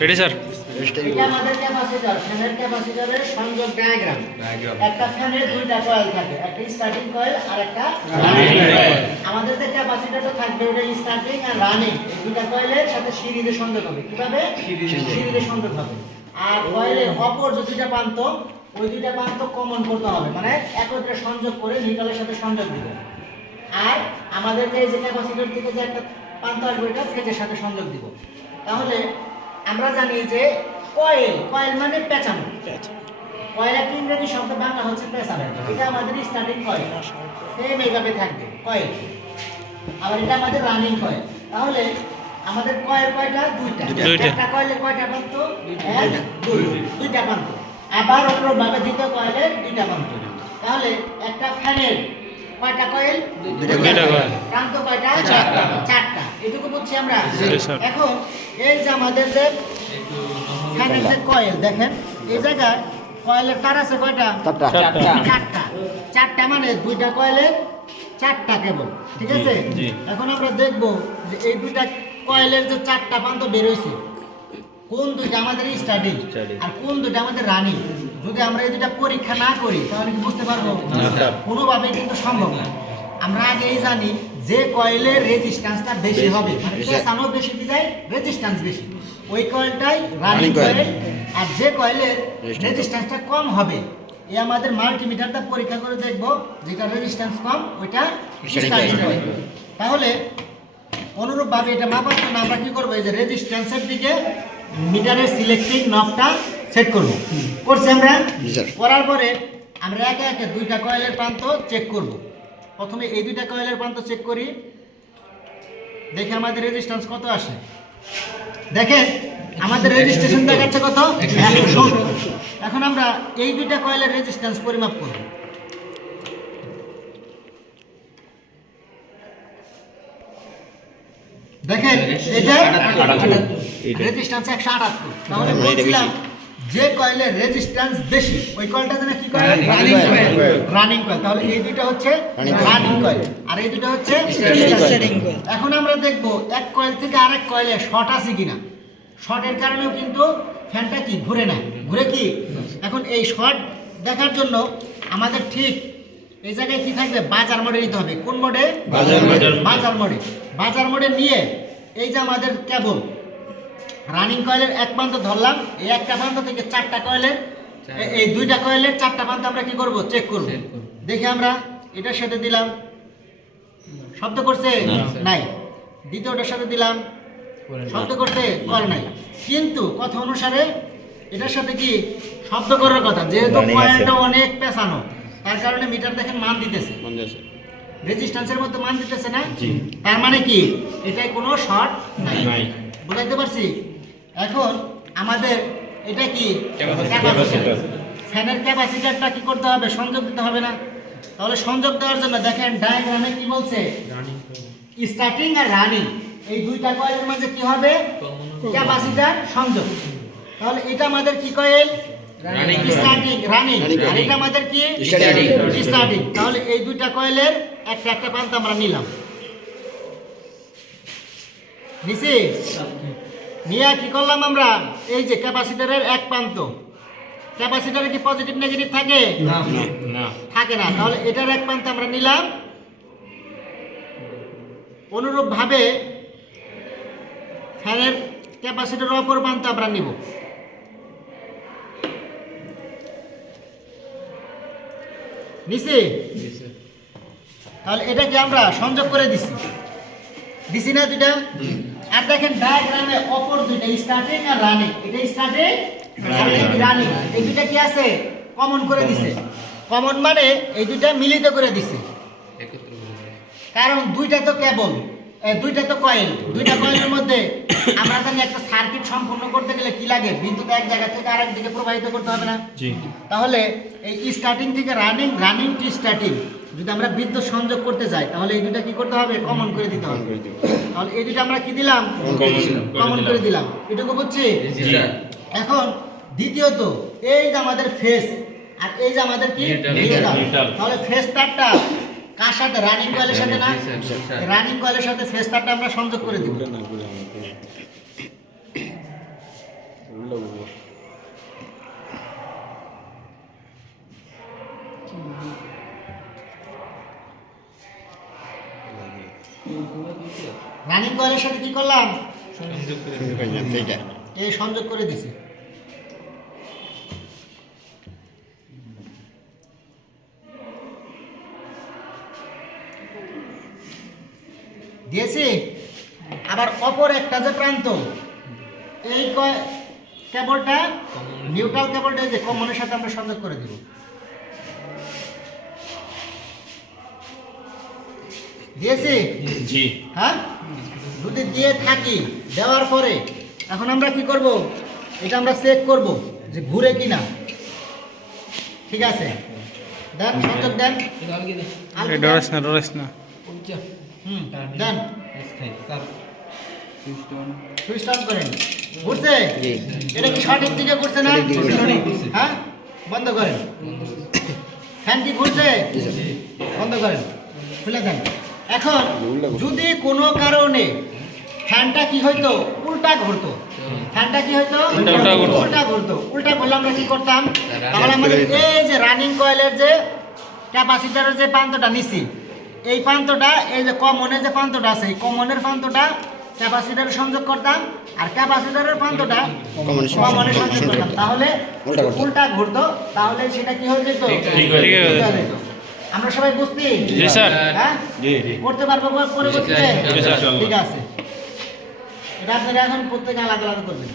Ready sir. এটা আমাদের capacitor, ফ্যানের ক্যাপাসিটরের সংযোগ ডায়াগ্রাম। একটা ফ্যানের দুইটা কয়েল থাকে, একটা স্টার্টিং কয়েল আর একটা রানিং কয়েল। আমাদের যে ক্যাপাসিটরটা থাকবে ওটা স্টার্টিং আর রানিং, এই দুইটা কয়েলের সাথে সিরিজে সংযোগ হবে। কিভাবে? সিরিজে সংযোগ হবে। আর কয়েলের অপর যে দুইটা প্রান্ত, ওই দুইটা প্রান্ত কমন করতে হবে, মানে একত্রে সংযোগ করে নিউট্রালের সাথে সংযোগ দিবে। আর আমাদের এই যে ক্যাপাসিটর থেকে যে একটা প্রান্ত আসবে এটা ফেজের সাথে সংযোগ দিব। তাহলে আমরা জানি যে কয়েল, কয়েল মানে পেঁচানো। কয়েল একটা ইংরেজি শব্দ, বাংলা হচ্ছে পেঁচানো। এটা আমাদের স্টার্টিং কয়েল, সেম এইভাবে থাকবে কয়েল। আবার এটা আমাদের রানিং কয়েল। তাহলে আমাদের কয়েল কয়টা? দুইটা। একটা কয়েলে কয়টা প্রান্ত? এক, দুই, দুইটা প্রান্ত। আবার অন্যভাবে দ্বিতীয় কয়েলের দুইটা প্রান্ত। তাহলে একটা ফ্যানের কয়টা কয়েল? দুইটা কয়েল। প্রান্ত কয়টা? চারটা। চারটা। এটুকু বুঝছি আমরা। এখন এই যে আমাদের যে ফ্যানের যে কয়েল, দেখেন এই জায়গায় কয়েলের তার আছে কয়টা? চারটা। চারটা মানে দুইটা কয়েলের চারটা কেবল, ঠিক আছে? এখন আমরা দেখব যে এই দুইটা কয়েলের যে চারটা প্রান্ত বের হয়েছে, কোন দুইটা আমাদের স্টার্টিং আর কোন দুইটা আমাদের রানিং। যদি আমরা এই দুইটা পরীক্ষা না করি তাহলে কি বুঝতে পারবো? কোনোভাবেই কিন্তু সম্ভব না। আমরা আগেই জানি যে কয়েলের রেজিস্ট্যান্সটা বেশি হবে, মানে পেছানো বেশি বিদায় রেজিস্ট্যান্স বেশি, ওই কয়েলটাই রানিং কয়েল। আর যে কয়েলের রেজিস্ট্যান্সটা কম হবে, এই আমাদের মাল্টিমিটারটা পরীক্ষা করে দেখব, যেটা রেজিস্ট্যান্স কম ওইটা স্টার্টিং কয়েল। তাহলে অনুরূপভাবে এটা মাপার জন্য আমরা কি করব? এই যে রেজিস্ট্যান্সের দিকে মিটারের সিলেক্টিং নবটা সেট করব। করছি আমরা। করার পরে আমরা একে একে দুইটা কয়েলের প্রান্ত চেক করব। প্রথমে এই দুইটা কয়েলের প্রান্ত চেক করি, দেখে আমাদের রেজিস্ট্যান্স কত আসে। দেখেন আমাদের রেজিস্ট্রেশন দেখাচ্ছে কত? 170। এখন আমরা এই দুইটা কয়েলের রেজিস্ট্যান্স পরিমাপ করব। দেখেন এটা রেজিস্ট্যান্স 178। তাহলে বলছিলাম যে কয়েলের রেজিস্ট্যান্স বেশি ওই কয়েলটা যেন কি কয়েল? Running coil. তাহলে এই দুটো হচ্ছে রানিং কয়েল আর এই দুটো হচ্ছে স্টার্টিং কয়েল। এখন আমরা দেখব এক কয়েল থেকে আরেক কয়েলে শর্ট আছে কিনা। শর্টের কারণেও কিন্তু ফ্যানটা কি ঘুরে না, ঘুরে কি। এখন এই শর্ট দেখার জন্য আমাদের ঠিক এই জায়গায় কি থাকবে? বাজার মোডে নিতে হবে। কোন মোডে? বাজার মোডে। বাজার মোডে নিয়ে এই যে আমাদের কেবল রানিং কয়েলের এক প্রান্ত ধরলাম, এই একটা প্রান্ত থেকে চারটা কয়েলের, এই দুইটা কয়েলের চারটা প্রান্ত আমরা কি করব? চেক করব। দেখে আমরা এটার সাথে দিলাম, শব্দ করছে? নাই। দ্বিতীয়টার সাথে দিলাম, শব্দ করছে? করে নাই। কিন্তু কথা অনুসারে এটার সাথে কি শব্দ করার কথা, যেহেতু কয়েলটা অনেক পেছানো তার কারণে মিটার দেখেন মান দিতেছে, রেজিস্ট্যান্সের মধ্যে মান দিতেছে না। তার মানে কি এটাই কোনো শর্ট নাই। বুঝাইতে পারছি? এখন আমাদের এটা কি ক্যাপাসিটর, ফ্যানের ক্যাপাসিটরটা কি করতে হবে? সংযোগ দিতে হবে না? তাহলে সংযোগ দেওয়ার জন্য দেখেন ডায়াগ্রামে কি বলছে? স্টার্টিং আর রানিং এই দুইটা কয়েলের মাঝে কি হবে? ক্যাপাসিটর সংযোগ। তাহলে এটা আমাদের কি কয়েল? Starting, running. আর এটা আমাদের কি? স্টার্টিং। তাহলে এই দুইটা কয়েলের একটা একটা প্রান্ত আমরা নিলাম, নিছি। নিয়ে কি করলাম আমরা? এই যে ক্যাপাসিটরের এক প্রান্ত, ক্যাপাসিটরে কি পজিটিভ নেগেটিভ থাকে? না, থাকে না। তাহলে এটার এক প্রান্ত আমরা নিলাম। অনুরূপভাবে ফ্যানের ক্যাপাসিটরের অপর প্রান্ত আমরা নিব। নিছি। তাহলে এটা কি আমরা সংযোগ করে দিছি না দুইটা? আর দেখেন ডায়াগ্রামে অপর দুইটা স্টার্টিং আর রানিং, এটা স্টার্টিং আর রানিং, এই দুইটা কি আছে? কমন করে দিছে। কমন মানে এই দুইটা মিলিত করে দিছে, কারণ দুইটা তো কেবল, দুইটা তো কয়েল। দুইটা কয়েলের মধ্যে আমরা জানি একটা সার্কিট সম্পূর্ণ করতে গেলে কি লাগে? বিদ্যুৎ এক জায়গা থেকে আরেক দিকে প্রবাহিত করতে হবে না? তাহলে এই স্টার্টিং থেকে রানিং, রানিং টু স্টার্টিং যদি আমরা বিদ্যুৎ সংযোগ করতে যাই তাহলে এই দুইটা কি করতে হবে? কমন করে দিতে হবে। তাহলে এই দুইটা আমরা কি দিলাম? কমন করে দিলাম। এটুকু বুঝছি? এখন দ্বিতীয়ত এই যে আমাদের ফেস আর এই যে আমাদের কি নিউট্রাল। তাহলে ফেস তারটা কার সাথে? রানিং কয়েলের সাথে না? রানিং কয়েলের সাথে ফেস তারটা আমরা সংযোগ করে দিব। রানিং কয়েলের সাথে কি করলাম? এইটা এই সংযোগ করে দিছি। দিয়েছি। আবার অপর একটা যে প্রান্ত, এই কেবলটা নিউট্রাল কেবলটা যে কমনের সাথে আমরা সংযোগ করে দিব। দিয়েছি? জি হ্যাঁ, যদি দিয়ে থাকি, দেওয়ার পরে এখন আমরা কি করব? এটা আমরা চেক করব যে ঘুরে কিনা। ঠিক আছে, দেন সংযোগ দেন। ডরাস না দেন সুইচ অন করেন। ঘুরছে? জি এটা কি সঠিক দিকে ঘুরছে না? সঠিক দিকে। হ্যাঁ, বন্ধ করেন। ফ্যান কি ঘুরছে? বন্ধ করেন, খুলে দেন। এখন যদি কোনো কারণে ফ্যানটা কি হইতো? উল্টা ঘুরতো। ফ্যানটা কি হইতো? উল্টা ঘুরতো। উল্টা ঘুরলে আমরা কি করতাম? তাহলে আমাদের এই যে রানিং কয়েলের যে ক্যাপাসিটরের যে প্রান্তটা নিছি, এই প্রান্তটা, এই যে কমনের যে প্রান্তটা আছে, এই কমনের প্রান্তটা ক্যাপাসিটরে সংযোগ করতাম, আর ক্যাপাসিটরের প্রান্তটা কমনে সংযোগ করতাম। তাহলে উল্টা ঘুরতো, তাহলে সেটা কি হয়ে যেত? ঠিক হয়ে যেত। আমরা সবাই বুঝছি? জি স্যার। হ্যাঁ, জি জি করতে পারবো পরবর্তীতে? জি স্যার। ঠিক আছে, এটা আপনারা এখন প্রত্যেকে আলাদা আলাদা করবেন।